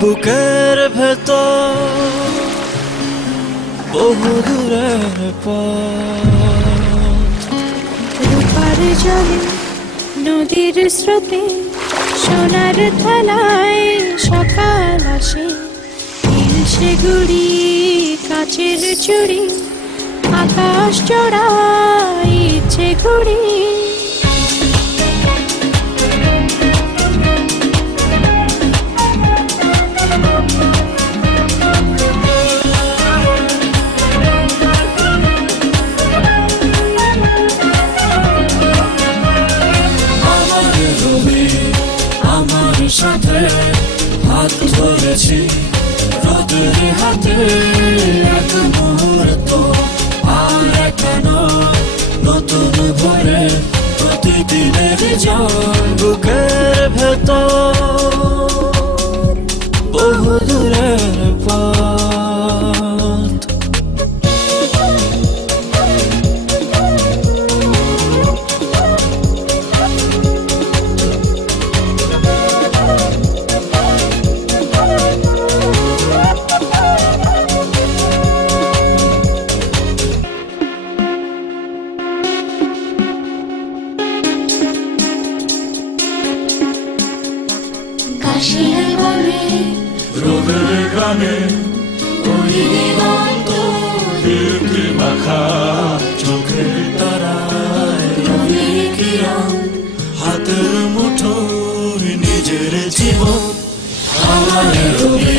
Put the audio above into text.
বুকের ভেতর বহু দূরের পথ। রূপার জলে নদীর স্রোতে সোনার থালায় সকাল আসে। সে গুড়ি কাচের চুড়ি আকাশ চড়াই ইচ্ছে ঘুড়ি। আমার সাথে হাত ধরেছি রোদের হাতে এক মুহূর্ত আর একানো নতুন ভরে প্রতিদিনের জল। বুকের ভেতর বহু দূরের পথ। কাশির বনে রোদের গানে ওই দিগন্ত দীপ্তি মাখা চোখের তারায় রঙের কিরণ হাতের মুঠোয় নিজের জীবন আমার রবি।